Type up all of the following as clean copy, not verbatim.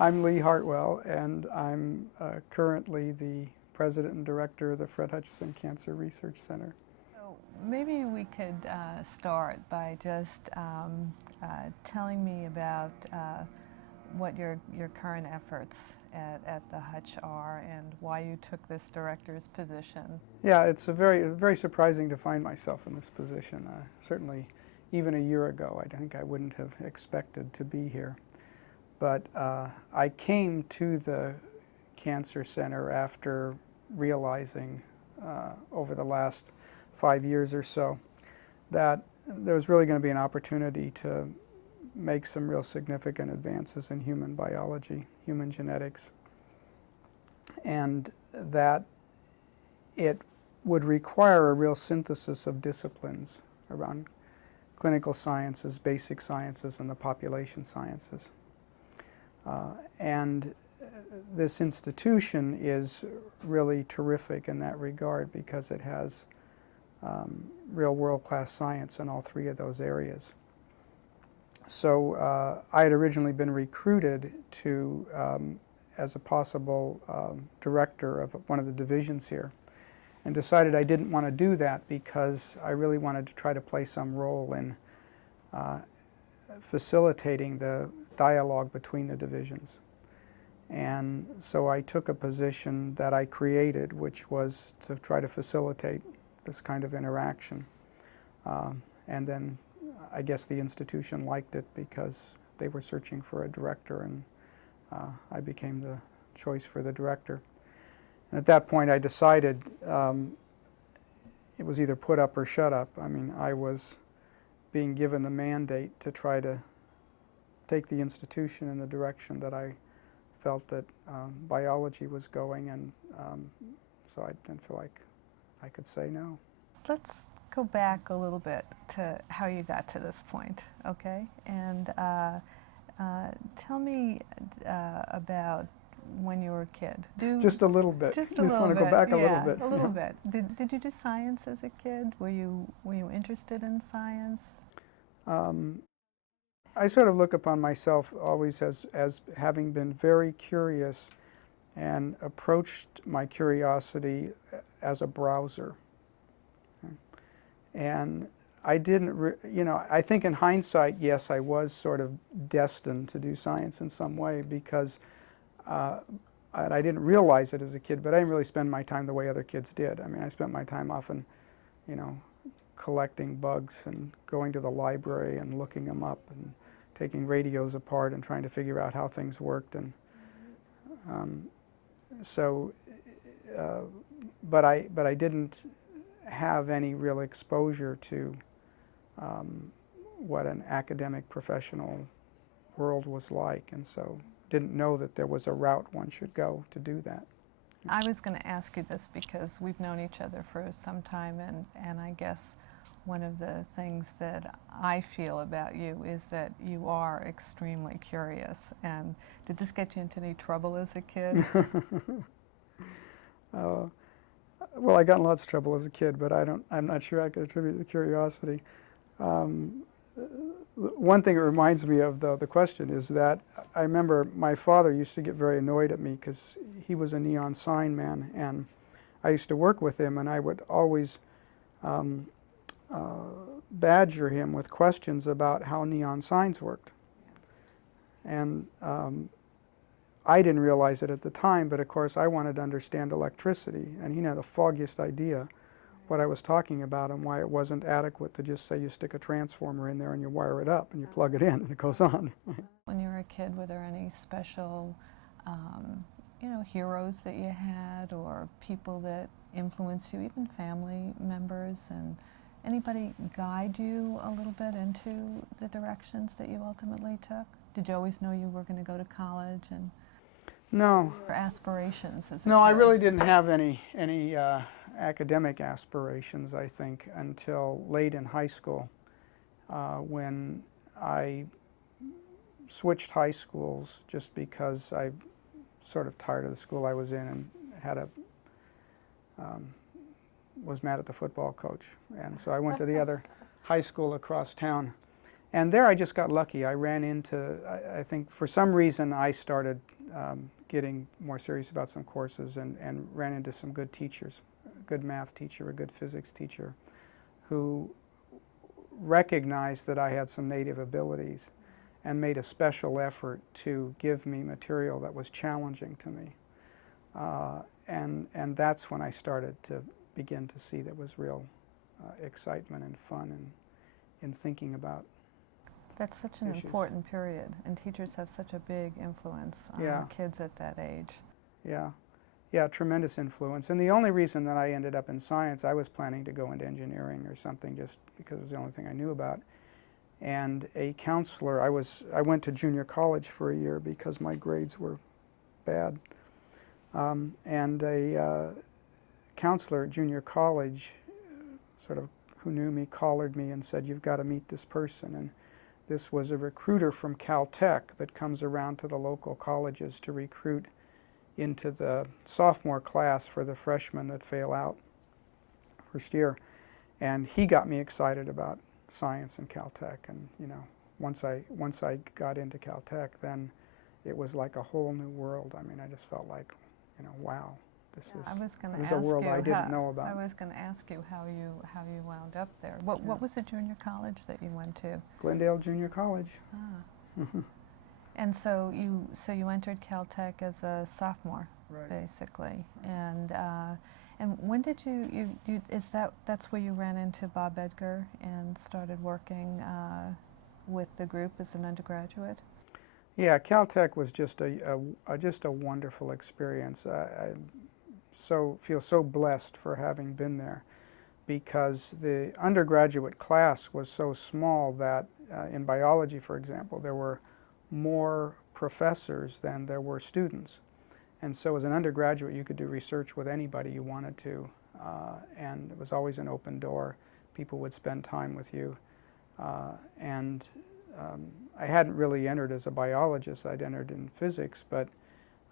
I'm Lee Hartwell, and I'm currently the president and director of the Fred Hutchinson Cancer Research Center. So maybe we could start by just telling me about what your current efforts at the Hutch are and why you took this director's position. Yeah, it's very surprising to find myself in this position. Certainly, even a year ago, I think I wouldn't have expected to be here. But I came to the Cancer Center after realizing over the last 5 years or so that there was really going to be an opportunity to make some real significant advances in human biology, human genetics, and that it would require a real synthesis of disciplines around clinical sciences, basic sciences, and the population sciences. And this institution is really terrific in that regard because it has real world-class science in all three of those areas. So I had originally been recruited to as a possible director of one of the divisions here, and decided I didn't want to do that because I really wanted to try to play some role in facilitating the dialogue between the divisions. And so I took a position that I created, which was to try to facilitate this kind of interaction. And then I guess the institution liked it because they were searching for a director, and I became the choice for the director. And at that point I decided it was either put up or shut up. I mean, I was being given the mandate to try to take the institution in the direction that I felt that biology was going, and so I didn't feel like I could say no. Let's go back a little bit to how you got to this point, okay? And tell me about when you were a kid. Just a little bit. Just want to go back a little bit. A little bit. Did you do science as a kid? Were you interested in science? I sort of look upon myself always as having been very curious and approached my curiosity as a browser. And I didn't, I think in hindsight, yes, I was sort of destined to do science in some way because I didn't realize it as a kid, but I didn't really spend my time the way other kids did. I mean, I spent my time often, collecting bugs and going to the library and looking them up and taking radios apart and trying to figure out how things worked. And but I didn't have any real exposure to what an academic professional world was like, and so didn't know that there was a route one should go to do that. I was going to ask you this because we've known each other for some time, and I guess one of the things that I feel about you is that you are extremely curious. And did this get you into any trouble as a kid? Well, I got in lots of trouble as a kid, but I'm not sure I could attribute the curiosity. One thing it reminds me of, though, the question is that I remember my father used to get very annoyed at me because he was a neon sign man, and I used to work with him, and I would always badger him with questions about how neon signs worked. And I didn't realize it at the time, but of course I wanted to understand electricity, and he didn't have the foggiest idea what I was talking about and why it wasn't adequate to just say you stick a transformer in there and you wire it up and you plug it in and it goes on. When you were a kid, were there any special heroes that you had, or people that influenced you, even family members, and anybody guide you a little bit into the directions that you ultimately took? Did you always know you were going to go to college? And no. Your aspirations as a No, kid? I really didn't have any academic aspirations, I think, until late in high school, when I switched high schools just because I sort of tired of the school I was in and had was mad at the football coach, and so I went to the other high school across town, And there I just got lucky. I ran into, I think for some reason I started getting more serious about some courses and ran into some good teachers, a good math teacher, a good physics teacher, who recognized that I had some native abilities and made a special effort to give me material that was challenging to me. And that's when I started to begin to see there was real excitement and fun in thinking about. That's such an issues. important period, and teachers have such a big influence on Yeah. kids at that age. Yeah, yeah, tremendous influence. And the only reason that I ended up in science, I was planning to go into engineering or something just because it was the only thing I knew about. And a counselor, I went to junior college for a year because my grades were bad. And a counselor at junior college, sort of who knew me, collared me and said, "You've got to meet this person." And this was a recruiter from Caltech that comes around to the local colleges to recruit into the sophomore class for the freshmen that fail out first year. And he got me excited about science and Caltech. And you know, once I got into Caltech, then it was like a whole new world. I mean, I just felt like, you know, wow, this is a world I didn't know about. I was going to ask you how you wound up there. What Yeah. was the junior college that you went to? Glendale Junior College. Ah. And so you entered Caltech as a sophomore, Right. basically. And when did that's where you ran into Bob Edgar and started working with the group as an undergraduate? Yeah, Caltech was just a wonderful experience. I feel so blessed for having been there, because the undergraduate class was so small that in biology, for example, there were more professors than there were students. And so as an undergraduate, you could do research with anybody you wanted to, and it was always an open door. People would spend time with you. I hadn't really entered as a biologist. I'd entered in physics, but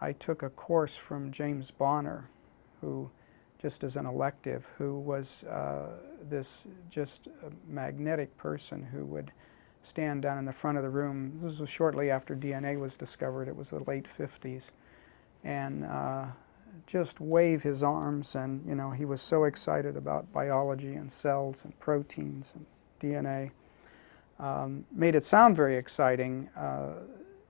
I took a course from James Bonner, who, just as an elective, who was this just magnetic person who would stand down in the front of the room. This was shortly after DNA was discovered. It was the late 50s. And just wave his arms, and you know, he was so excited about biology and cells and proteins and DNA. Made it sound very exciting,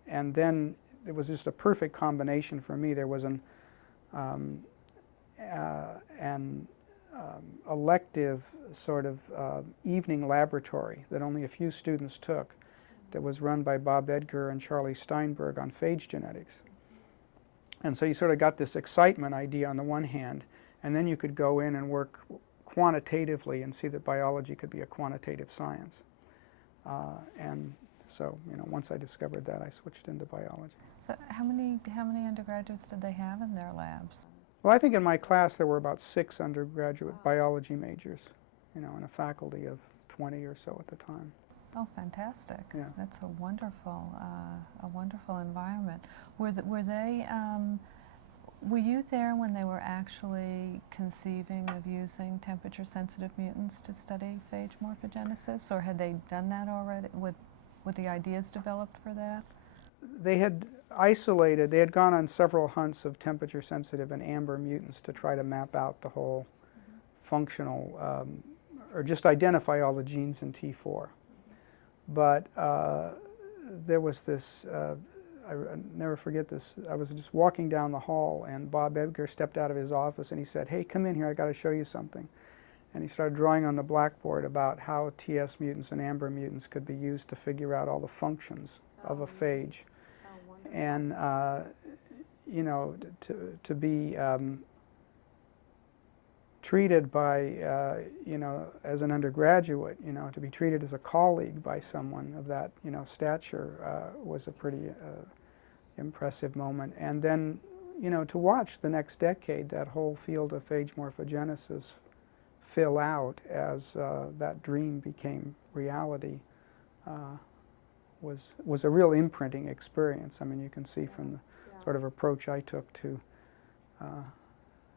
and then it was just a perfect combination for me. There was an elective sort of evening laboratory that only a few students took, that was run by Bob Edgar and Charlie Steinberg on phage genetics. And so you sort of got this excitement idea on the one hand, and then you could go in and work quantitatively and see that biology could be a quantitative science. And so, you know, once I discovered that, I switched into biology. So how many undergraduates did they have in their labs? Well, I think in my class there were about 6 undergraduate biology majors, you know, and a faculty of 20 or so at the time. Oh, fantastic! Yeah. That's a wonderful environment. Were you there when they were actually conceiving of using temperature-sensitive mutants to study phage morphogenesis, or had they done that already? Were the ideas developed for that? They had isolated, they had gone on several hunts of temperature-sensitive and amber mutants to try to map out the whole functional, or just identify all the genes in T4. But there was this, I never forget this, I was just walking down the hall and Bob Edgar stepped out of his office and he said, "Hey, come in here, I got to show you something." And he started drawing on the blackboard about how TS mutants and amber mutants could be used to figure out all the functions of a phage. And, you know, to be treated by, you know, as an undergraduate, you know, to be treated as a colleague by someone of that, you know, stature was a pretty impressive moment. And then, you know, to watch the next decade that whole field of phage morphogenesis fill out as that dream became reality was a real imprinting experience. I mean, you can see from the sort of approach I took to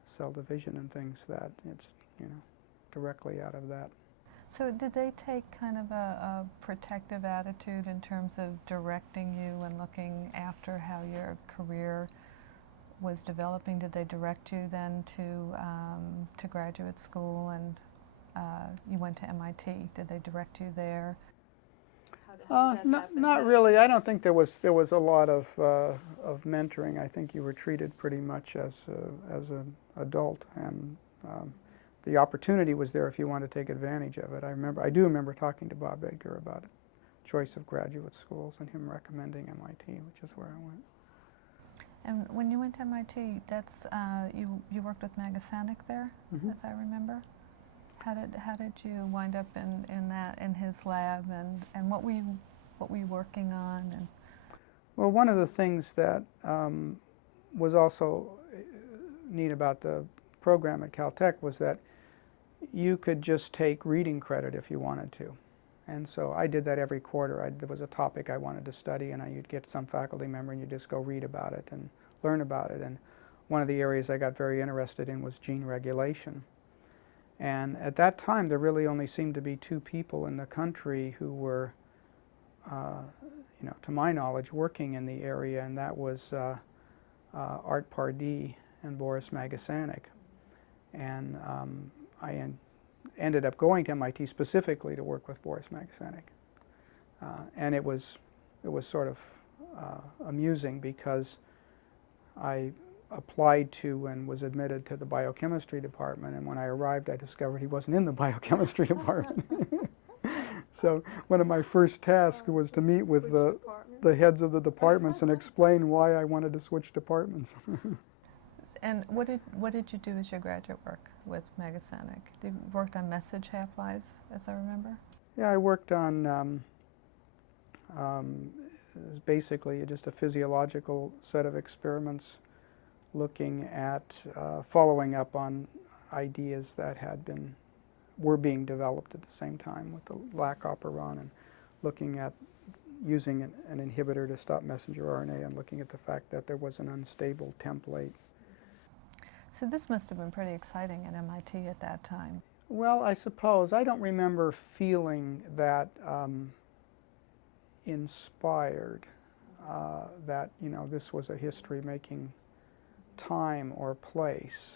cell division and things that it's, you know, directly out of that. So did they take kind of a protective attitude in terms of directing you and looking after how your career was developing? Did they direct you then to graduate school, and you went to MIT? Did they direct you there? How did that happen? Not really. I don't think there was a lot of mentoring. I think you were treated pretty much as an adult, and the opportunity was there if you wanted to take advantage of it. I do remember talking to Bob Edgar about choice of graduate schools and him recommending MIT, which is where I went. And when you went to MIT, that's you worked with Magasanik there, as I remember. How did you wind up in his lab, and what were you working on? And well, one of the things that was also neat about the program at Caltech was that you could just take reading credit if you wanted to. And so I did that every quarter. There was a topic I wanted to study, and you'd get some faculty member and you just go read about it and learn about it. And one of the areas I got very interested in was gene regulation. And at that time, there really only seemed to be two people in the country who were, to my knowledge, working in the area, and that was Art Pardee and Boris Magasanik. And I ended up going to MIT specifically to work with Boris Magasanik. And it was sort of amusing because I applied to and was admitted to the biochemistry department, and when I arrived I discovered he wasn't in the biochemistry department. So one of my first tasks was to meet with the heads of the departments and explain why I wanted to switch departments. And what did you do as your graduate work with Magasanik? You worked on message half-lives, as I remember? Yeah, I worked on basically just a physiological set of experiments looking at following up on ideas that were being developed at the same time with the lac operon, and looking at using an inhibitor to stop messenger RNA, and looking at the fact that there was an unstable template. So this must have been pretty exciting at MIT at that time. Well, I suppose. I don't remember feeling that inspired that, this was a history-making time or place.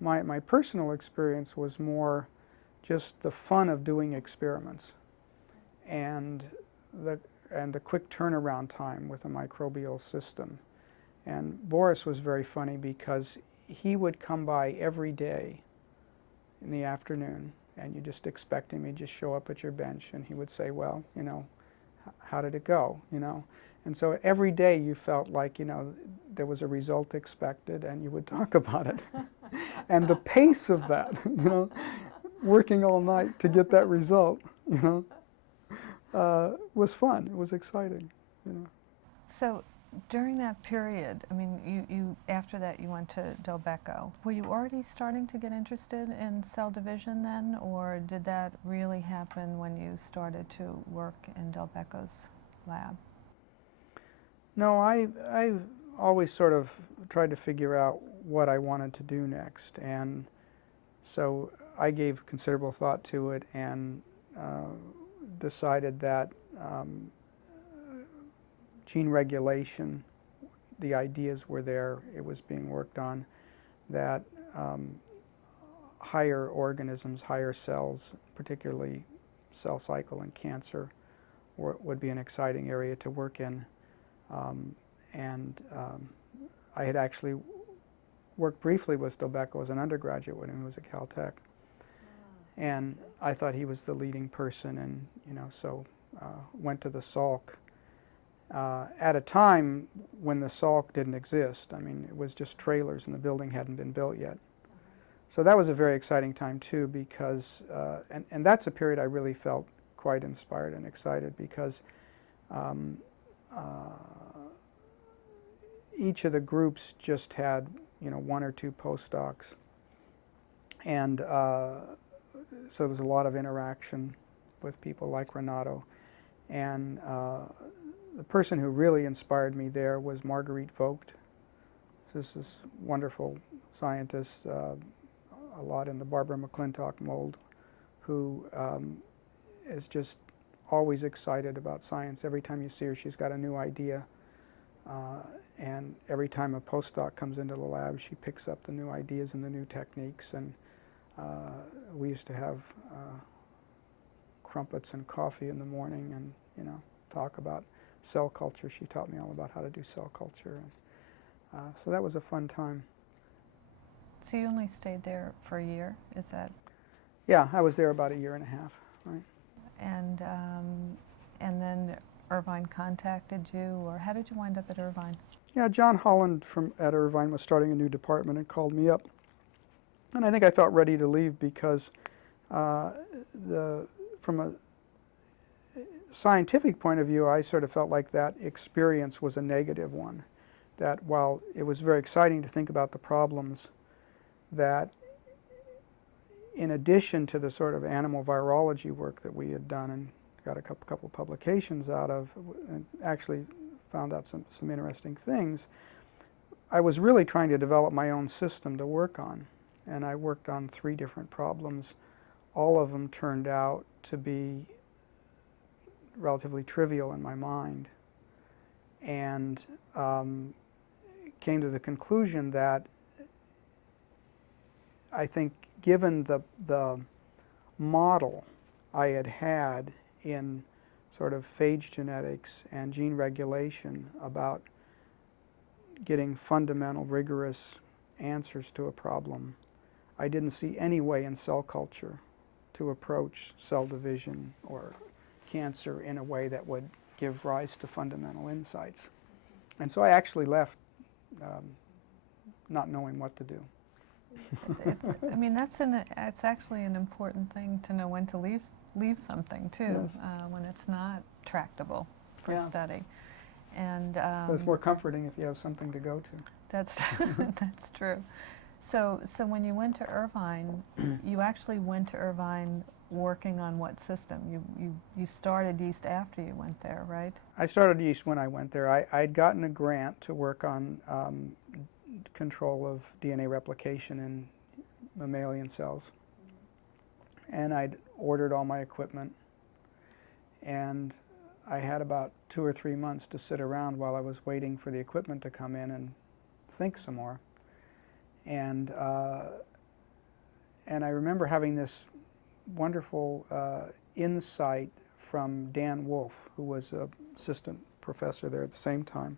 My personal experience was more just the fun of doing experiments and the quick turnaround time with a microbial system. And Boris was very funny because he would come by every day in the afternoon, and you just expect him. He'd just show up at your bench, and he would say, well, how did it go, And so every day you felt like, there was a result expected, and you would talk about it. And the pace of that, working all night to get that result, was fun. It was exciting, So during that period, I mean, you after that you went to Delbecco. Were you already starting to get interested in cell division then, or did that really happen when you started to work in Delbecco's lab? No, I always sort of tried to figure out what I wanted to do next, and so I gave considerable thought to it and decided that gene regulation, the ideas were there, it was being worked on, that higher organisms, higher cells, particularly cell cycle and cancer, would be an exciting area to work in. I had actually worked briefly with Delbecco as an undergraduate when he was at Caltech. And I thought he was the leading person, and so went to the Salk at a time when the Salk didn't exist. I mean, it was just trailers and the building hadn't been built yet. So that was a very exciting time too, because and that's a period I really felt quite inspired and excited, because each of the groups just had one or two postdocs, and so there was a lot of interaction with people like Renato. And the person who really inspired me there was Marguerite Vogt. This is wonderful scientist, a lot in the Barbara McClintock mold, who is just always excited about science. Every time you see her, she's got a new idea. And every time a postdoc comes into the lab, she picks up the new ideas and the new techniques. And we used to have crumpets and coffee in the morning and, talk about cell culture. She taught me all about how to do cell culture. And, so that was a fun time. So you only stayed there for a year, is that? Yeah, I was there about a year and a half, right. And then Irvine contacted you, or how did you wind up at Irvine? Yeah, John Holland at Irvine was starting a new department and called me up. And I think I felt ready to leave because from a scientific point of view, I sort of felt like that experience was a negative one. That while it was very exciting to think about the problems, that in addition to the sort of animal virology work that we had done and got a couple of publications out of, and actually found out some interesting things, I was really trying to develop my own system to work on. And I worked on 3 different problems. All of them turned out to be relatively trivial in my mind, and came to the conclusion that I think given the model I had in sort of phage genetics and gene regulation about getting fundamental, rigorous answers to a problem, I didn't see any way in cell culture to approach cell division or cancer in a way that would give rise to fundamental insights. And so I actually left not knowing what to do. I mean, it's actually an important thing to know when to leave something too, Yes. when it's not tractable for Yeah. study. And But it's more comforting if you have something to go to. that's that's true. So when you went to Irvine, you actually went to Irvine working on what system? You started yeast after you went there, right? I started yeast when I went there. I'd gotten a grant to work on control of DNA replication in mammalian cells. And I'd ordered all my equipment. And I had about 2 or 3 months to sit around while I was waiting for the equipment to come in and think some more. And I remember having this wonderful insight from Dan Wolf, who was an assistant professor there at the same time.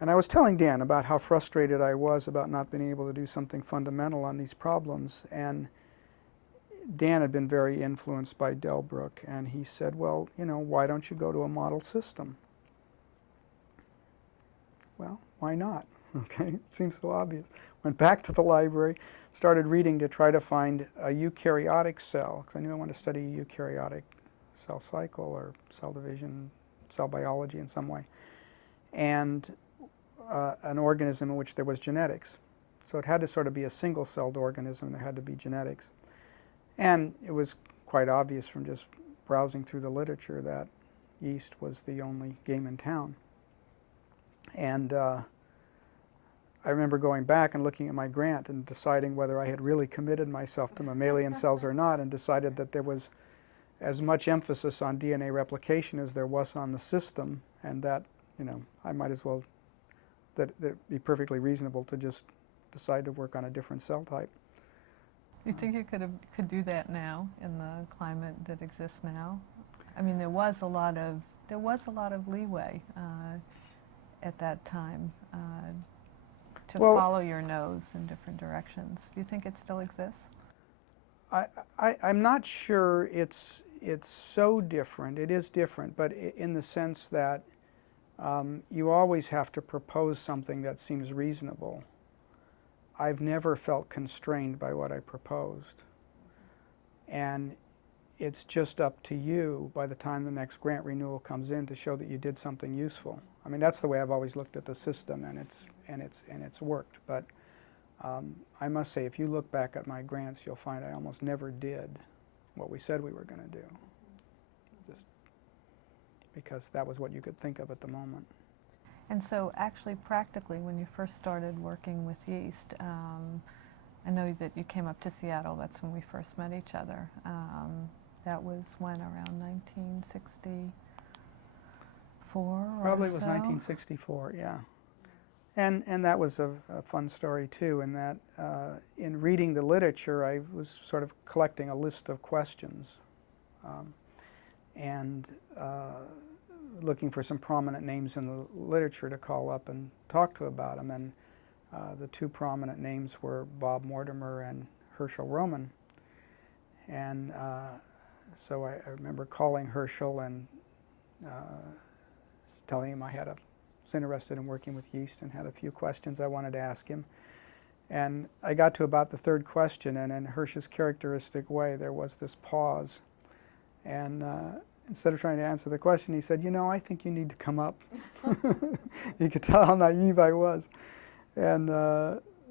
And I was telling Dan about how frustrated I was about not being able to do something fundamental on these problems. And Dan had been very influenced by Delbruck, and he said, well, why don't you go to a model system? Well, why not? Okay, it seems so obvious. Went back to the library, started reading to try to find a eukaryotic cell, because I knew I wanted to study eukaryotic cell cycle or cell division, cell biology in some way, and an organism in which there was genetics. So it had to sort of be a single-celled organism. There had to be genetics. And it was quite obvious from just browsing through the literature that yeast was the only game in town. And I remember going back and looking at my grant and deciding whether I had really committed myself to mammalian cells or not, and decided that there was as much emphasis on DNA replication as there was on the system, and that, I might as well, that it'd be perfectly reasonable to just decide to work on a different cell type. You think you could do that now in the climate that exists now? I mean, there was a lot of leeway at that time to follow your nose in different directions. Do you think it still exists? I'm not sure it's so different. It is different, but in the sense that you always have to propose something that seems reasonable. I've never felt constrained by what I proposed. And it's just up to you by the time the next grant renewal comes in to show that you did something useful. I mean, that's the way I've always looked at the system, and it's worked. But I must say, if you look back at my grants, you'll find I almost never did what we said we were going to do, just because that was what you could think of at the moment. And so actually practically when you first started working with yeast, I know that you came up to Seattle. That's when we first met each other. That was when, around 1964 or Probably so? was 1964, yeah. And that was a fun story too, in that in reading the literature, I was sort of collecting a list of questions and looking for some prominent names in the literature to call up and talk to about them. And the two prominent names were Bob Mortimer and Herschel Roman. And so I remember calling Herschel and telling him I was interested in working with yeast and had a few questions I wanted to ask him. And I got to about the third question, and in Herschel's characteristic way, there was this pause. And instead of trying to answer the question, he said, "You know, I think you need to come up." You could tell how naive I was. And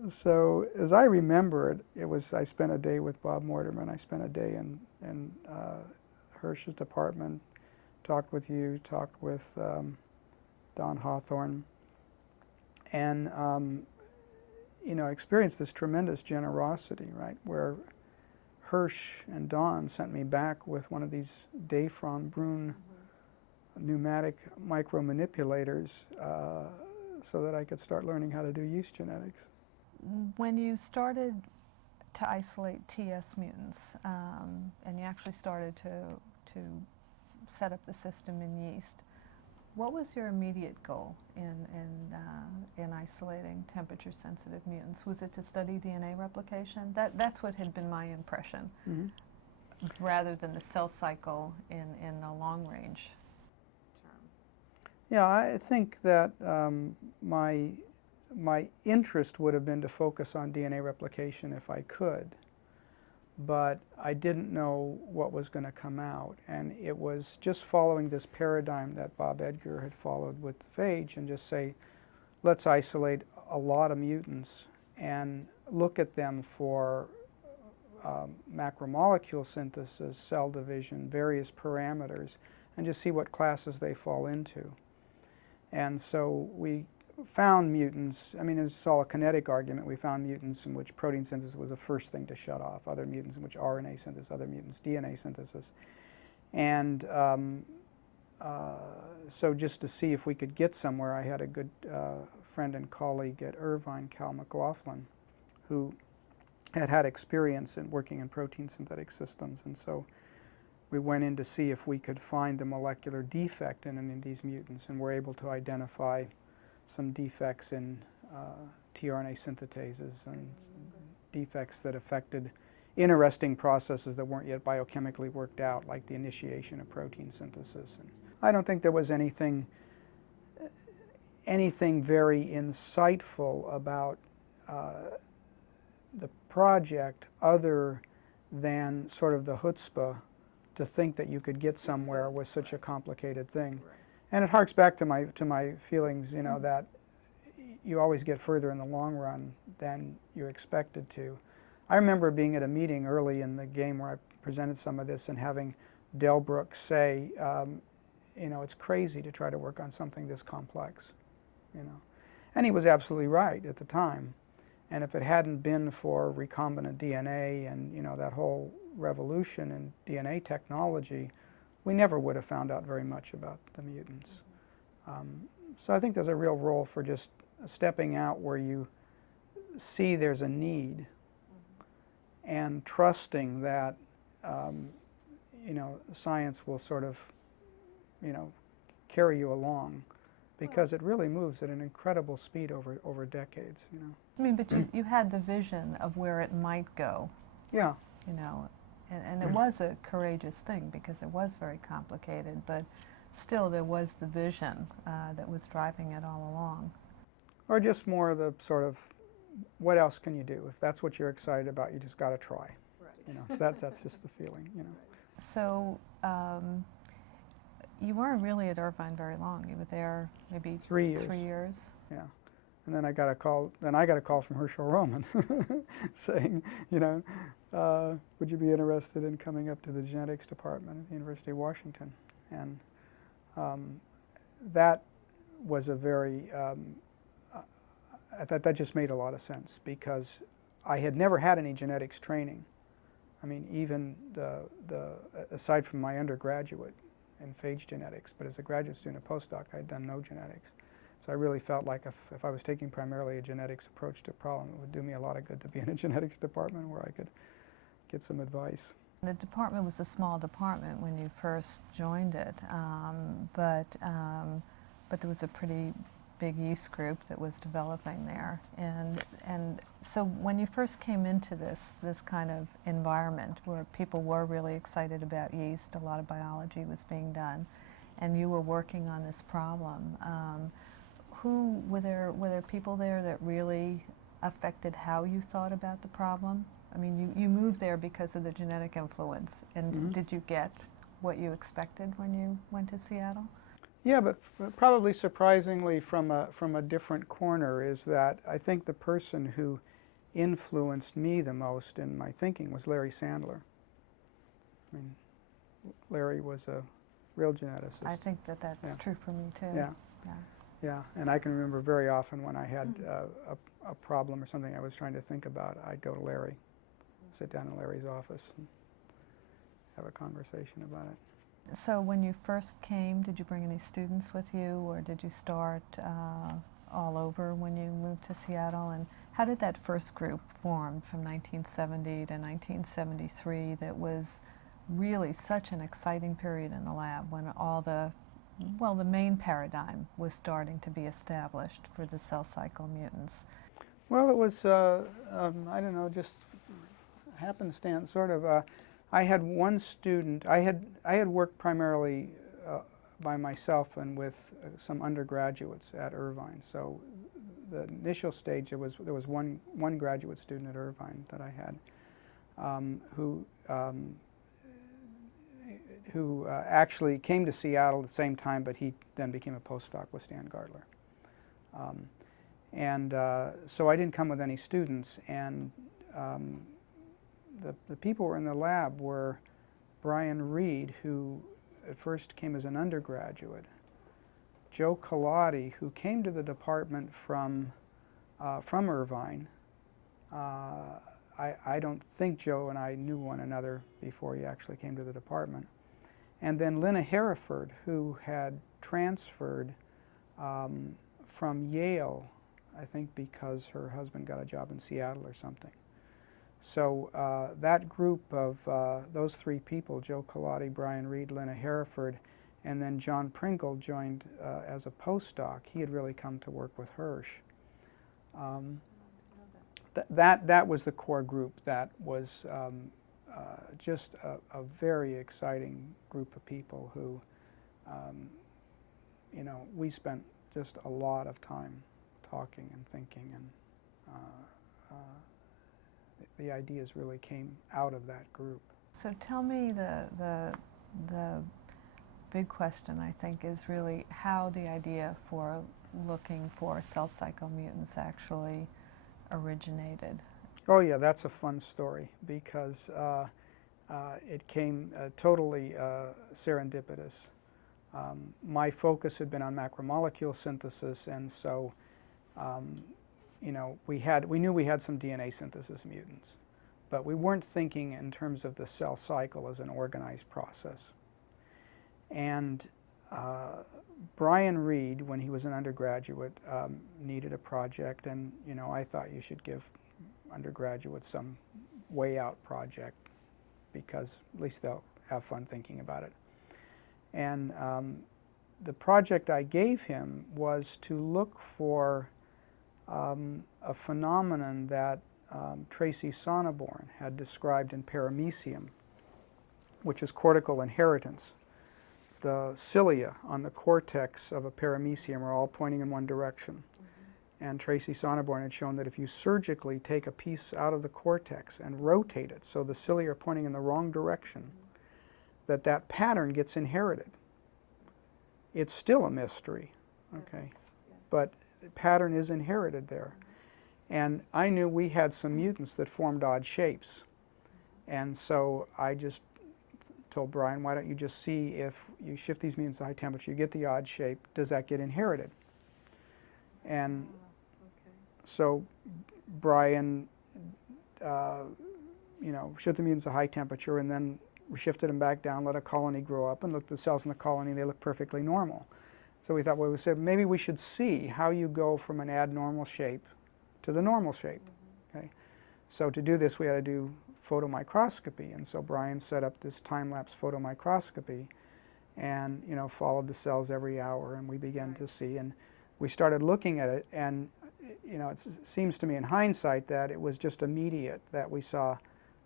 so as I remember it, I spent a day with Bob Mortimer, and I spent a day in Herschel's department, talked with you, talked with Don Hawthorne, and you know, experienced this tremendous generosity, right, where Hirsch and Don sent me back with one of these Dayfron Brun pneumatic micromanipulators so that I could start learning how to do yeast genetics. When you started to isolate TS mutants, and you actually started to set up the system in yeast, what was your immediate goal in isolating temperature-sensitive mutants? Was it to study DNA replication? That's what had been my impression, rather than the cell cycle in the long-range term. Yeah, I think that my interest would have been to focus on DNA replication if I could, but I didn't know what was going to come out, and it was just following this paradigm that Bob Edgar had followed with phage, and just say, let's isolate a lot of mutants and look at them for macromolecule synthesis, cell division, various parameters, and just see what classes they fall into. And so we found mutants. I mean, it's all a kinetic argument. We found mutants in which protein synthesis was the first thing to shut off, other mutants in which RNA synthesis, other mutants DNA synthesis. And so just to see if we could get somewhere, I had a good friend and colleague at Irvine, Cal McLaughlin, who had experience in working in protein synthetic systems. And so we went in to see if we could find the molecular defect in any of these mutants, and were able to identify some defects in tRNA synthetases and defects that affected interesting processes that weren't yet biochemically worked out, like the initiation of protein synthesis. And I don't think there was anything very insightful about the project other than sort of the chutzpah to think that you could get somewhere with such a complicated thing. And it harks back to my feelings, you know, that you always get further in the long run than you're expected to. I remember being at a meeting early in the game where I presented some of this and having Delbruck say, you know, it's crazy to try to work on something this complex, you know. And he was absolutely right at the time. And if it hadn't been for recombinant DNA and, you know, that whole revolution in DNA technology, we never would have found out very much about the mutants. So I think there's a real role for just stepping out where you see there's a need and trusting that, you know, science will sort of, you know, carry you along, because it really moves at an incredible speed over decades, you know. I mean, but you had the vision of where it might go. Yeah. You know, and it was a courageous thing because it was very complicated, but still there was the vision that was driving it all along. Or just more the sort of, what else can you do? If that's what you're excited about, you just got to try. Right. You know, so that's just the feeling, you know. So you weren't really at Irvine very long. You were there maybe 3 years. 3 years. Yeah. And then I got a call. Then I got a call from Herschel Roman, saying, you know, would you be interested in coming up to the genetics department at the University of Washington? And that was a very, I thought that just made a lot of sense, because I had never had any genetics training. I mean, even aside from my undergraduate in phage genetics, but as a graduate student, a postdoc, I had done no genetics. So I really felt like if I was taking primarily a genetics approach to a problem, it would do me a lot of good to be in a genetics department where I could get some advice. The department was a small department when you first joined it, but there was a pretty big use group that was developing there. And so when you first came into this kind of environment where people were really excited about yeast, a lot of biology was being done, and you were working on this problem, were there people there that really affected how you thought about the problem? I mean, you moved there because of the genetic influence, and did you get what you expected when you went to Seattle? Yeah, but probably surprisingly from a different corner is that I think the person who influenced me the most in my thinking was Larry Sandler. I mean, Larry was a real geneticist. I think that's true for me too. Yeah. Yeah, and I can remember very often when I had a problem or something I was trying to think about, I'd go to Larry, sit down in Larry's office and have a conversation about it. So when you first came, did you bring any students with you, or did you start all over when you moved to Seattle? And how did that first group form from 1970 to 1973 that was really such an exciting period in the lab when all the main paradigm was starting to be established for the cell cycle mutants? Well, it was, I don't know, just happenstance, sort of. I had one student. I had worked primarily by myself and with some undergraduates at Irvine. So the initial stage, there was one graduate student at Irvine that I had who actually came to Seattle at the same time, but he then became a postdoc with Stan Gardler. So I didn't come with any students, and the people who were in the lab were Brian Reed, who at first came as an undergraduate, Joe Collotti, who came to the department from Irvine. I don't think Joe and I knew one another before he actually came to the department. And then Lynna Hereford, who had transferred from Yale, I think because her husband got a job in Seattle or something. So that group of those three people, Joe Collotti, Brian Reed, Lynna Hereford, and then John Pringle joined as a postdoc. He had really come to work with Hirsch. That was the core group. That was just a very exciting group of people who, you know, we spent just a lot of time talking and thinking, and the ideas really came out of that group. So tell me the big question, I think, is really how the idea for looking for cell cycle mutants actually originated. Oh yeah, that's a fun story because it came totally serendipitous. My focus had been on macromolecule synthesis, and so you know, we knew we had some DNA synthesis mutants, but we weren't thinking in terms of the cell cycle as an organized process. And Brian Reed, when he was an undergraduate, needed a project, and you know, I thought you should give undergraduates some way out project because at least they'll have fun thinking about it. And the project I gave him was to look for a phenomenon that Tracy Sonneborn had described in Paramecium, which is cortical inheritance. The cilia on the cortex of a paramecium are all pointing in one direction. And Tracy Sonneborn had shown that if you surgically take a piece out of the cortex and rotate it so the cilia are pointing in the wrong direction, that pattern gets inherited. It's still a mystery, okay? But the pattern is inherited there. And I knew we had some mutants that formed odd shapes. And so I just told Brian, why don't you just see if you shift these mutants to high temperature, you get the odd shape, does that get inherited? And so Brian you know, shift the mutants to high temperature, and then we shifted them back down, let a colony grow up, and looked at the cells in the colony, they look perfectly normal. So we thought, well, we said maybe we should see how you go from an abnormal shape to the normal shape. Okay? So to do this, we had to do photomicroscopy, and so Brian set up this time-lapse photomicroscopy, and you know, followed the cells every hour, and we began to see, and we started looking at it, and you know, it seems to me in hindsight that it was just immediate that we saw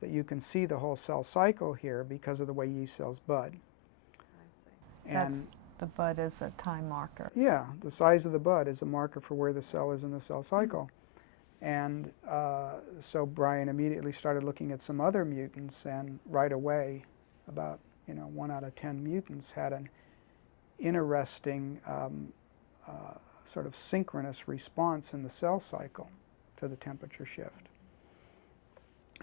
that you can see the whole cell cycle here because of the way yeast cells bud. I see. And the bud is a time marker. Yeah, the size of the bud is a marker for where the cell is in the cell cycle. And so Brian immediately started looking at some other mutants, and right away, about 1 out of 10 mutants had an interesting sort of synchronous response in the cell cycle to the temperature shift.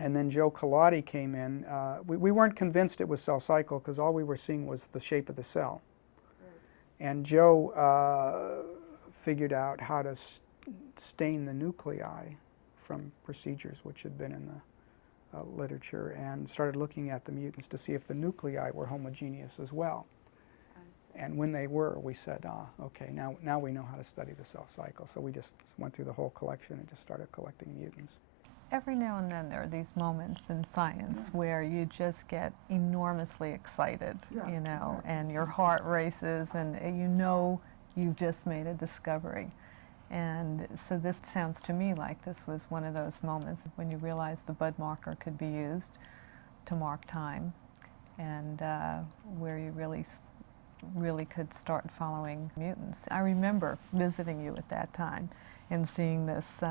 And then Joe Collotti came in. We weren't convinced it was cell cycle because all we were seeing was the shape of the cell. Right. And Joe figured out how to stain the nuclei from procedures which had been in the literature, and started looking at the mutants to see if the nuclei were homogeneous as well. And when they were, we said, okay, now we know how to study the cell cycle. So we just went through the whole collection and just started collecting mutants. Every now and then there are these moments in science where you just get enormously excited, you know, exactly. And your heart races, and you know you've just made a discovery. And so this sounds to me like this was one of those moments when you realized the bud marker could be used to mark time, and where you really could start following mutants. I remember visiting you at that time and seeing this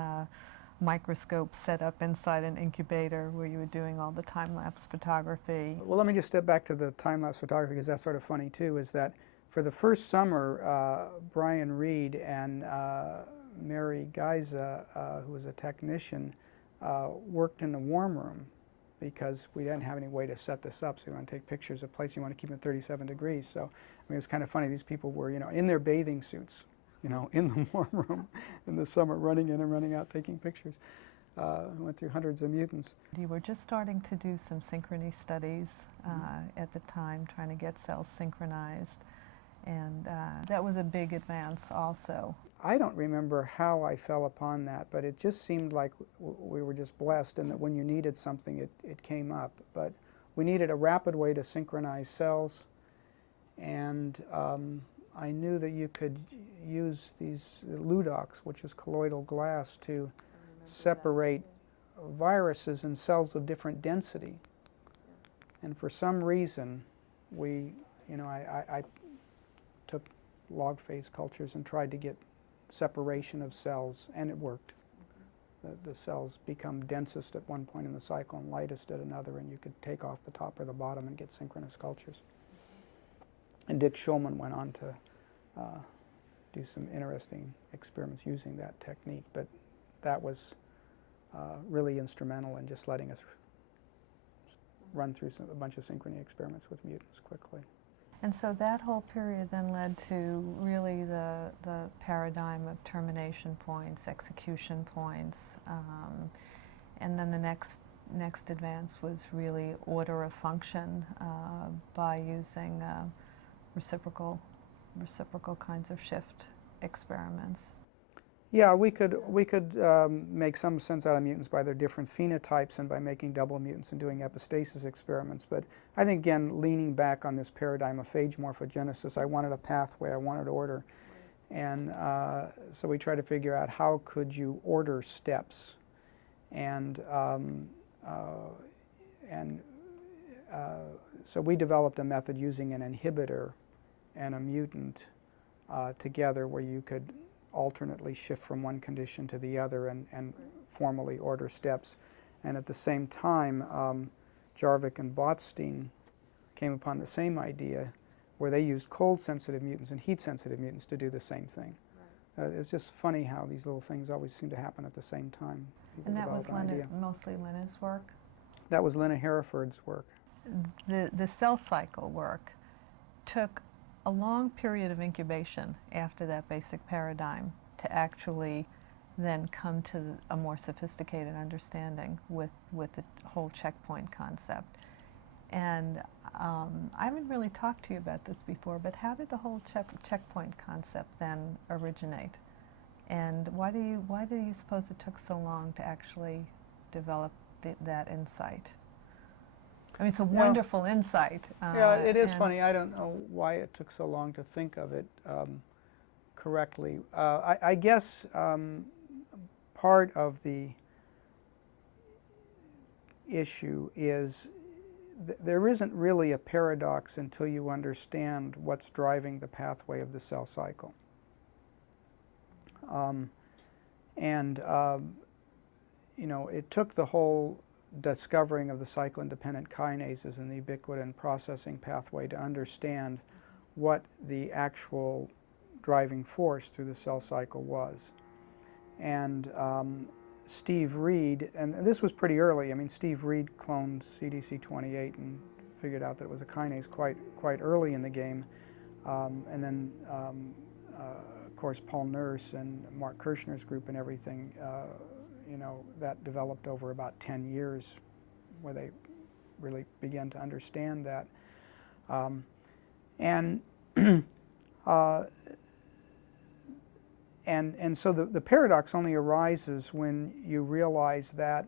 microscope set up inside an incubator where you were doing all the time-lapse photography. Well, let me just step back to the time-lapse photography, because that's sort of funny too, is that for the first summer, Brian Reed and Mary Geiza, who was a technician, worked in the warm room because we didn't have any way to set this up. So you want to take pictures of places, you want to keep it at 37 degrees. So, I mean, it's kind of funny. These people were, in their bathing suits, in the warm room in the summer, running in and running out, taking pictures. Went through hundreds of mutants. You were just starting to do some synchrony studies at the time, trying to get cells synchronized. And that was a big advance also. I don't remember how I fell upon that, but it just seemed like we were just blessed, and that when you needed something, it came up. But we needed a rapid way to synchronize cells, and I knew that you could use these Ludox, which is colloidal glass, to separate viruses in cells of different density. And for some reason, I took log phase cultures and tried to get separation of cells, and it worked. The cells become densest at one point in the cycle and lightest at another, and you could take off the top or the bottom and get synchronous cultures. And Dick Schulman went on to do some interesting experiments using that technique, but that was really instrumental in just letting us run through a bunch of synchrony experiments with mutants quickly. And so that whole period then led to really the paradigm of termination points, execution points, and then the next advance was really order of function by using reciprocal kinds of shift experiments. Yeah, we could make some sense out of mutants by their different phenotypes and by making double mutants and doing epistasis experiments. But I think, again, leaning back on this paradigm of phage morphogenesis, I wanted a pathway, I wanted order. And so we tried to figure out how could you order steps. And so we developed a method using an inhibitor and a mutant together, where you could alternately shift from one condition to the other and formally order steps. And at the same time, Jarvik and Botstein came upon the same idea, where they used cold-sensitive mutants and heat-sensitive mutants to do the same thing. Right. It's just funny how these little things always seem to happen at the same time. And that was mostly Linna's work? That was Linna Hereford's work. The cell cycle work took a long period of incubation after that basic paradigm to actually then come to a more sophisticated understanding with the whole checkpoint concept. And I haven't really talked to you about this before, but how did the whole checkpoint concept then originate? And why do you suppose it took so long to actually develop that insight? I mean, it's a wonderful insight. Yeah, it is funny. I don't know why it took so long to think of it correctly. I guess part of the issue is there isn't really a paradox until you understand what's driving the pathway of the cell cycle. You know, it took the whole discovering of the cyclin-dependent kinases and the ubiquitin processing pathway to understand what the actual driving force through the cell cycle was. And Steve Reed, and this was pretty early. I mean, Steve Reed cloned CDC28 and figured out that it was a kinase quite early in the game. And then, of course, Paul Nurse and Mark Kirshner's group and everything, you know, that developed over about 10 years where they really began to understand that. And so the paradox only arises when you realize that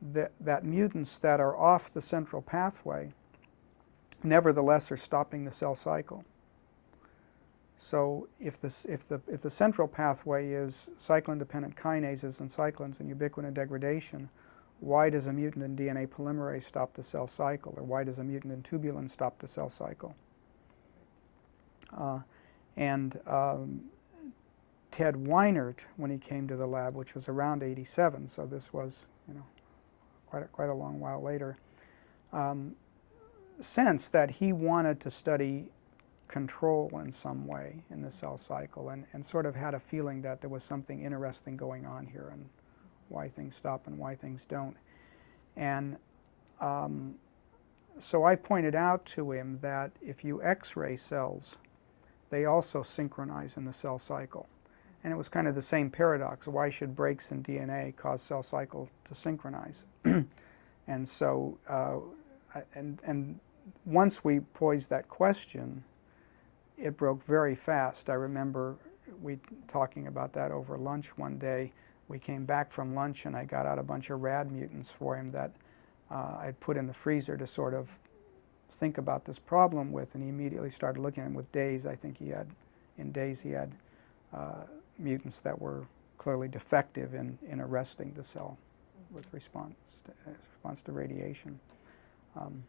that mutants that are off the central pathway nevertheless are stopping the cell cycle. So if the central pathway is cyclin-dependent kinases and cyclins and ubiquitin degradation, why does a mutant in DNA polymerase stop the cell cycle, or why does a mutant in tubulin stop the cell cycle? Ted Weinert, when he came to the lab, which was around '87, so this was, you know, quite a long while later, sensed that he wanted to study control in some way in the cell cycle, and sort of had a feeling that there was something interesting going on here and why things stop and why things don't. And so I pointed out to him that if you X-ray cells, they also synchronize in the cell cycle. And it was kind of the same paradox. Why should breaks in DNA cause cell cycle to synchronize? And so, and once we posed that question, it broke very fast. I remember we talking about that over lunch one day. We came back from lunch and I got out a bunch of rad mutants for him that I'd put in the freezer to sort of think about this problem with, and he immediately started looking at them with DAYS. I think he had, in DAYS he had mutants that were clearly defective in arresting the cell with response to radiation. And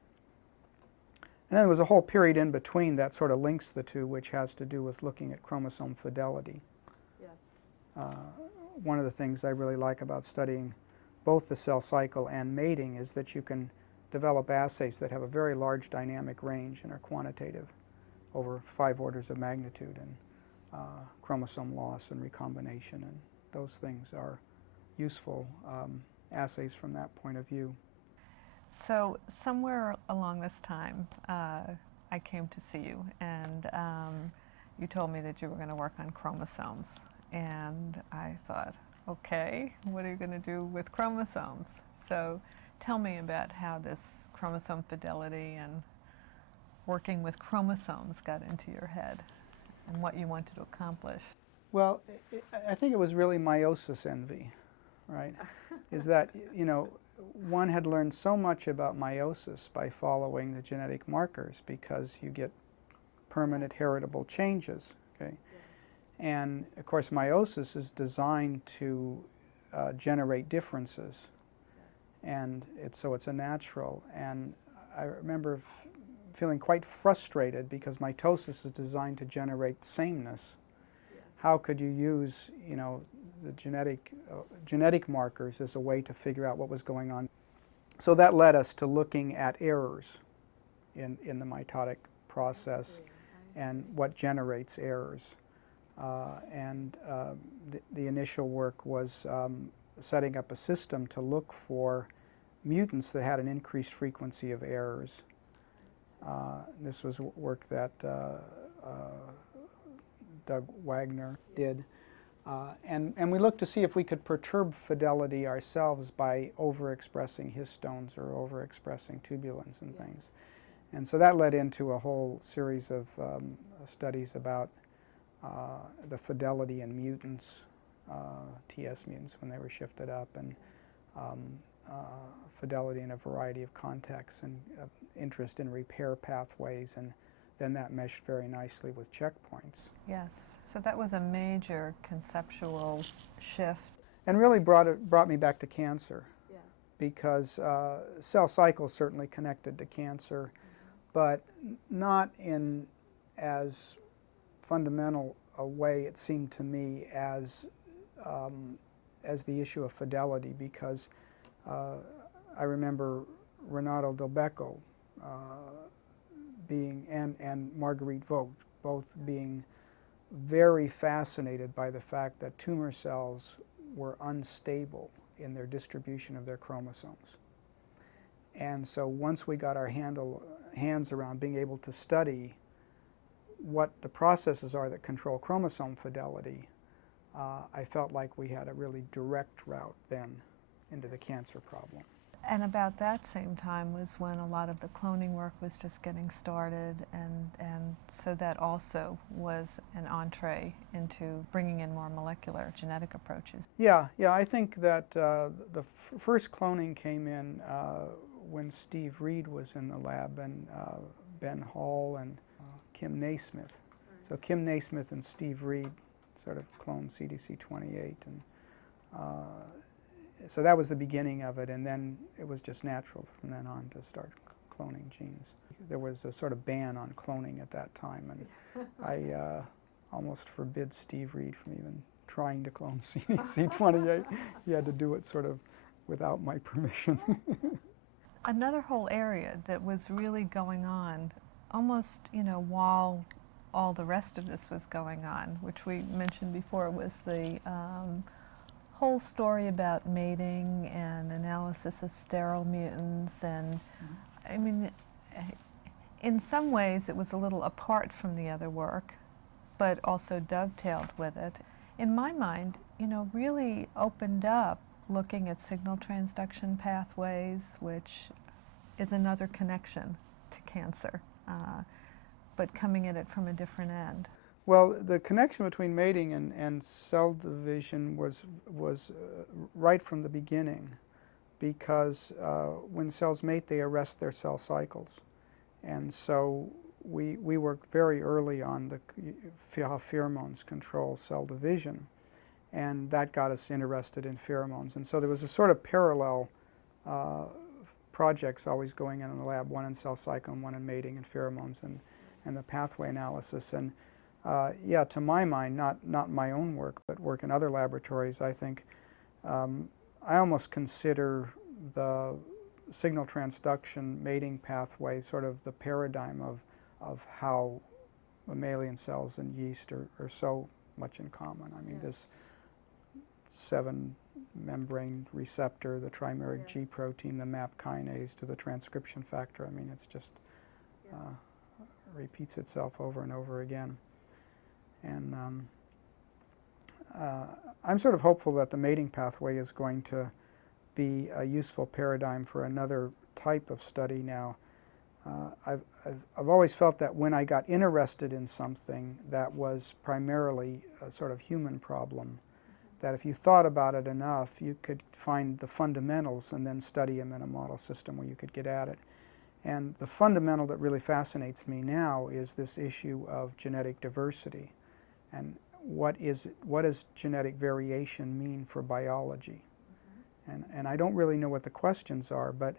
then there was a whole period in between that sort of links the two, which has to do with looking at chromosome fidelity. Yes. One of the things I really like about studying both the cell cycle and mating is that you can develop assays that have a very large dynamic range and are quantitative, over 5 orders of magnitude, and chromosome loss and recombination, and those things are useful assays from that point of view. So somewhere along this time, I came to see you, and you told me that you were going to work on chromosomes. And I thought, okay, what are you going to do with chromosomes? So tell me about how this chromosome fidelity and working with chromosomes got into your head and what you wanted to accomplish. Well, I think it was really meiosis envy, right? Is that, you know, one had learned so much about meiosis by following the genetic markers because you get permanent heritable changes, okay? Yeah. And of course meiosis is designed to generate differences, and so it's a natural. And I remember feeling quite frustrated because mitosis is designed to generate sameness. Yes. How could you use, you know, the genetic markers as a way to figure out what was going on? So that led us to looking at errors in the mitotic process and what generates errors. The initial work was setting up a system to look for mutants that had an increased frequency of errors. This was work that Doug Wagner did. And we looked to see if we could perturb fidelity ourselves by overexpressing histones or overexpressing tubulins and things. And so that led into a whole series of studies about the fidelity in mutants, TS mutants when they were shifted up, and fidelity in a variety of contexts, and interest in repair pathways, and then that meshed very nicely with checkpoints. Yes, so that was a major conceptual shift. And really brought me back to cancer. Yes. Because cell cycles certainly connected to cancer, but not in as fundamental a way, it seemed to me, as the issue of fidelity, because I remember Renato Del Becco and Marguerite Vogt both being very fascinated by the fact that tumor cells were unstable in their distribution of their chromosomes. And so once we got our hands around being able to study what the processes are that control chromosome fidelity, I felt like we had a really direct route then into the cancer problem. And about that same time was when a lot of the cloning work was just getting started, and so that also was an entree into bringing in more molecular genetic approaches. Yeah, I think that the first cloning came in when Steve Reed was in the lab, and Ben Hall and Kim Naismith. So Kim Naismith and Steve Reed sort of cloned CDC28, and so that was the beginning of it, and then it was just natural from then on to start cloning genes. There was a sort of ban on cloning at that time, and I almost forbid Steve Reed from even trying to clone CDC28. He had to do it sort of without my permission. Another whole area that was really going on, almost, while all the rest of this was going on, which we mentioned before, was the whole story about mating and analysis of sterile mutants. And I mean, in some ways it was a little apart from the other work, but also dovetailed with it. In my mind, really opened up looking at signal transduction pathways, which is another connection to cancer, but coming at it from a different end. Well, the connection between mating and cell division was right from the beginning, because when cells mate, they arrest their cell cycles. And so we worked very early on how pheromones control cell division, and that got us interested in pheromones. And so there was a sort of parallel projects always going on in the lab, one in cell cycle and one in mating and pheromones and the pathway analysis. And yeah, to my mind, not my own work, but work in other laboratories, I think I almost consider the signal transduction mating pathway sort of the paradigm of how mammalian cells and yeast are so much in common. I mean, this 7-membrane receptor, the trimeric G protein, the MAP kinase to the transcription factor, I mean, it's just repeats itself over and over again. And I'm sort of hopeful that the mating pathway is going to be a useful paradigm for another type of study now. I've always felt that when I got interested in something that was primarily a sort of human problem, that if you thought about it enough, you could find the fundamentals and then study them in a model system where you could get at it. And the fundamental that really fascinates me now is this issue of genetic diversity. And what does genetic variation mean for biology? And I don't really know what the questions are, but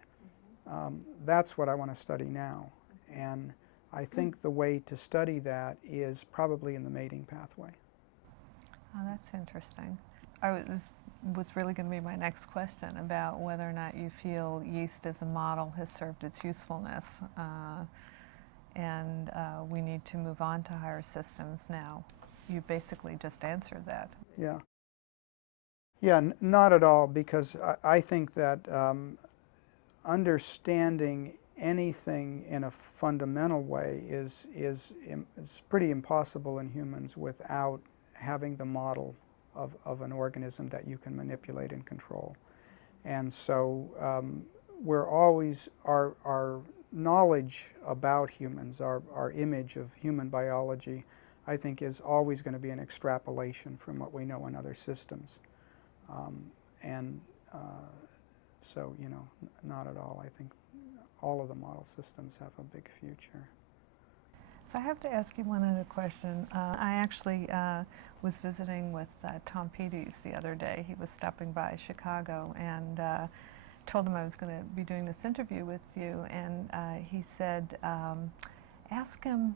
that's what I want to study now. And I think the way to study that is probably in the mating pathway. Oh, that's interesting. Was really going to be my next question about whether or not you feel yeast as a model has served its usefulness, and we need to move on to higher systems now. You basically just answered that. Yeah. Yeah, not at all, because I think that understanding anything in a fundamental way is pretty impossible in humans without having the model of an organism that you can manipulate and control. And so we're always, our knowledge about humans, our image of human biology, I think is always going to be an extrapolation from what we know in other systems. And so, you know, not at all. I think all of the model systems have a big future. So I have to ask you one other question. I actually was visiting with Tom Peters the other day. He was stopping by Chicago, and told him I was going to be doing this interview with you, and he said, ask him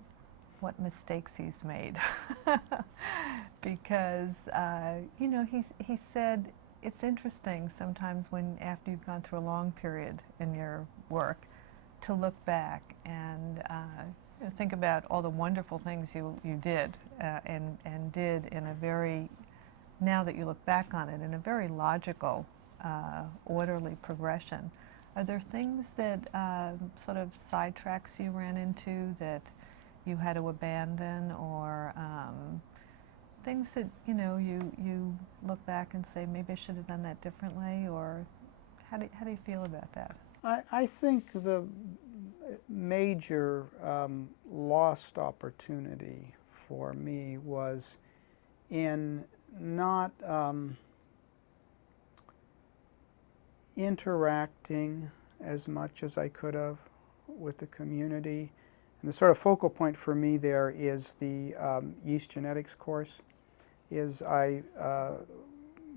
what mistakes he's made. Because, you know, he said it's interesting sometimes when, after you've gone through a long period in your work, to look back and you know, think about all the wonderful things you did and did in a very, now that you look back on it, in a very logical, orderly progression. Are there things that sort of sidetracks you ran into that you had to abandon, or things that, you know, you look back and say, maybe I should have done that differently, or how do you feel about that? I think the major lost opportunity for me was in not interacting as much as I could have with the community. And the sort of focal point for me there is the yeast genetics course. I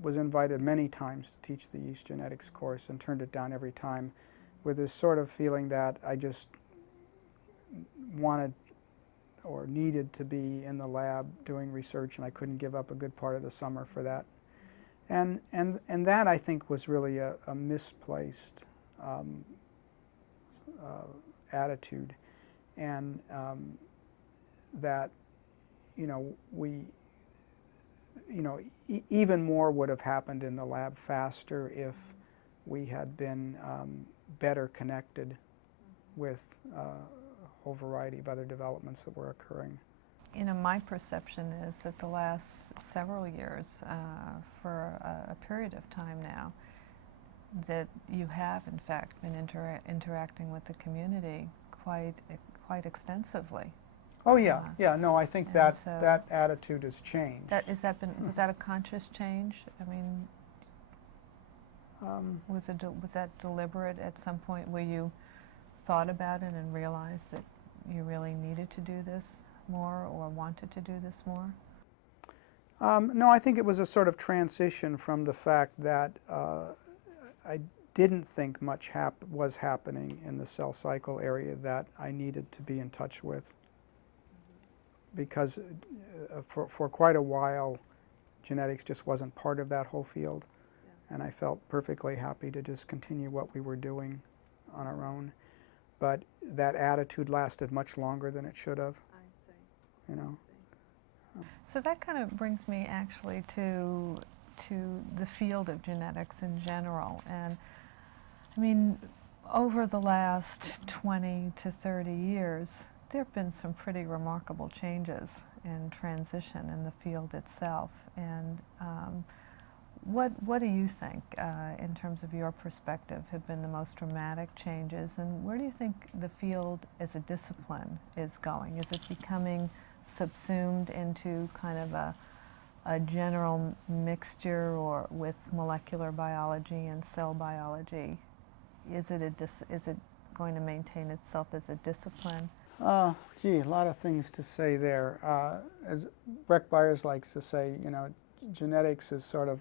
was invited many times to teach the yeast genetics course and turned it down every time, with this sort of feeling that I just wanted or needed to be in the lab doing research, and I couldn't give up a good part of the summer for that. And that, I think, was really a misplaced attitude, and that, you know, even more would have happened in the lab faster if we had been better connected with a whole variety of other developments that were occurring. You know, my perception is that the last several years, for a period of time now, that you have in fact been interacting with the community quite extensively. Oh yeah, yeah. No, I think that so that attitude has changed. Was that a conscious change? I mean, was that deliberate at some point where you thought about it and realized that you really needed to do this more, or wanted to do this more? No, I think it was a sort of transition from the fact that I didn't think much was happening in the cell cycle area that I needed to be in touch with. Because for quite a while, genetics just wasn't part of that whole field. Yeah. And I felt perfectly happy to just continue what we were doing on our own. But that attitude lasted much longer than it should have. I see. You know. So that kind of brings me actually to the field of genetics in general. And I mean, over the last 20 to 30 years, there have been some pretty remarkable changes and transition in the field itself. And what do you think, in terms of your perspective, have been the most dramatic changes? And where do you think the field as a discipline is going? Is it becoming subsumed into kind of a general mixture, or with molecular biology and cell biology? Is it going to maintain itself as a discipline? Gee, a lot of things to say there. As Breck Byers likes to say, you know, genetics is sort of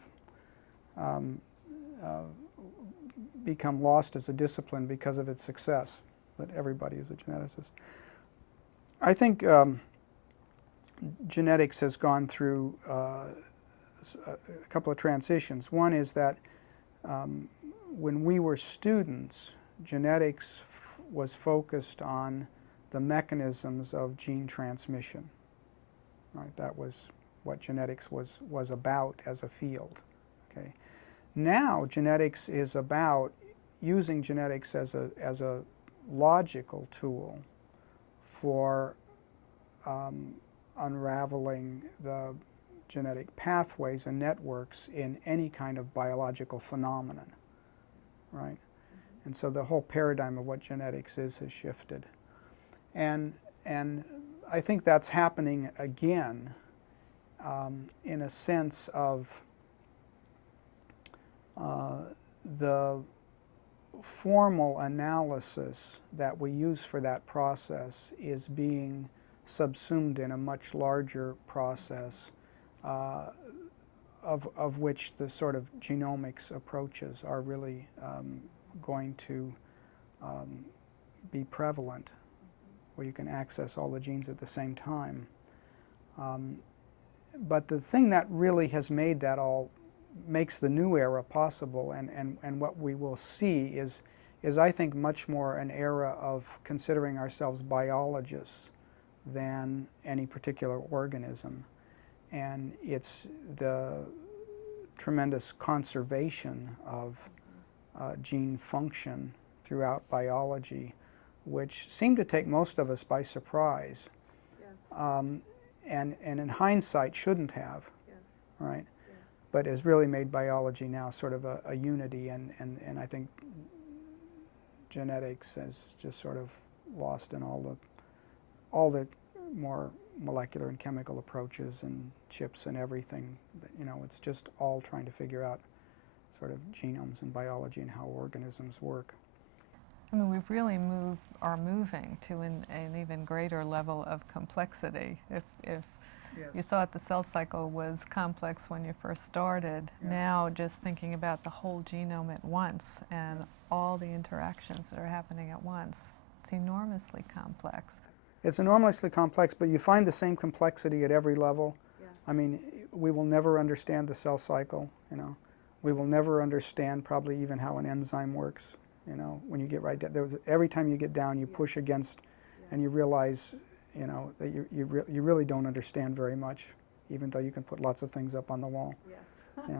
become lost as a discipline because of its success, that everybody is a geneticist. I think genetics has gone through a couple of transitions. One is that when we were students, genetics was focused on the mechanisms of gene transmission. Right? That was what genetics was about as a field. Okay. Now genetics is about using genetics as a logical tool for unraveling the genetic pathways and networks in any kind of biological phenomenon, right? And so the whole paradigm of what genetics is has shifted. And I think that's happening again in a sense of the formal analysis that we use for that process is being subsumed in a much larger process of which the sort of genomics approaches are really going to be prevalent, where you can access all the genes at the same time. But the thing that really has made that all, makes the new era possible, and what we will see is I think much more an era of considering ourselves biologists than any particular organism. And it's the tremendous conservation of gene function throughout biology, which seemed to take most of us by surprise. Yes. And in hindsight shouldn't have, Yes. right? Yes. But has really made biology now sort of a unity, and I think genetics is just sort of lost in all the more molecular and chemical approaches and chips and everything. You know, it's just all trying to figure out sort of genomes and biology and how organisms work. I mean, we've really are moving to an even greater level of complexity. If you thought the cell cycle was complex when you first started, Yeah. now just thinking about the whole genome at once and all the interactions that are happening at once, it's enormously complex. It's enormously complex, but you find the same complexity at every level. Yes. I mean, we will never understand the cell cycle, you know. We will never understand probably even how an enzyme works, you know. When you get right down, every time you get down, you push against, and you realize, you know, that you really don't understand very much, even though you can put lots of things up on the wall. Yes. Yeah.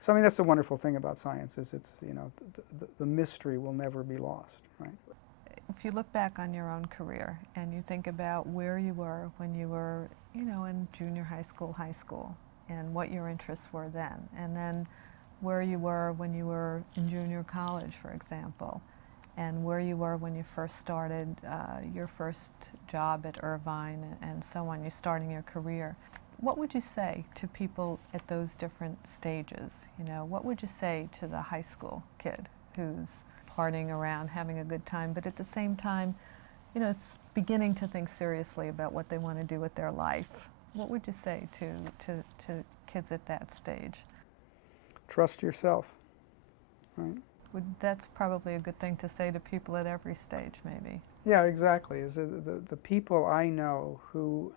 So I mean, that's the wonderful thing about science, is it's, you know, the mystery will never be lost, right? If you look back on your own career and you think about where you were when you were, you know, in junior high school, and what your interests were then, and then where you were when you were in junior college, for example, and where you were when you first started your first job at Irvine and so on, you're starting your career. What would you say to people at those different stages? You know, what would you say to the high school kid who's partying around, having a good time, but at the same time, you know, it's beginning to think seriously about what they want to do with their life? What would you say to kids at that stage? Trust yourself, right? That's probably a good thing to say to people at every stage, maybe. Yeah, exactly. Is the people I know who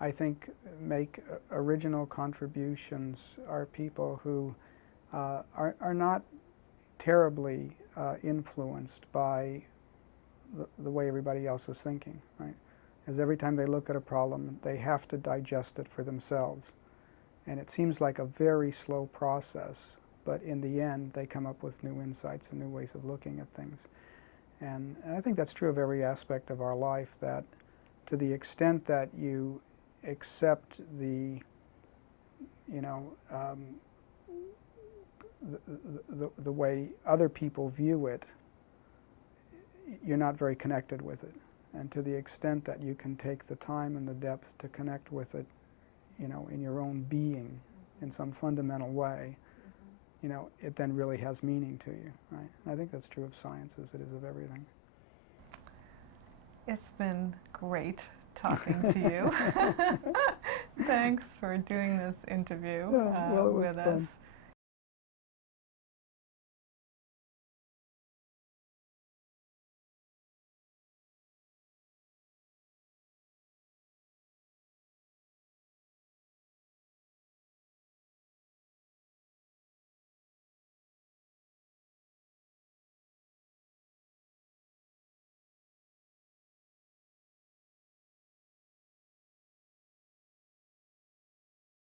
I think make original contributions are people who are not terribly influenced by the way everybody else is thinking, right? As every time they look at a problem, they have to digest it for themselves. And it seems like a very slow process, but in the end, they come up with new insights and new ways of looking at things. And I think that's true of every aspect of our life, that to the extent that you accept the, you know, the way other people view it, you're not very connected with it. And to the extent that you can take the time and the depth to connect with it, you know, in your own being, in some fundamental way, you know, it then really has meaning to you, right? And I think that's true of science as it is of everything. It's been great talking to you. Thanks for doing this interview Yeah, well, it was with fun. us.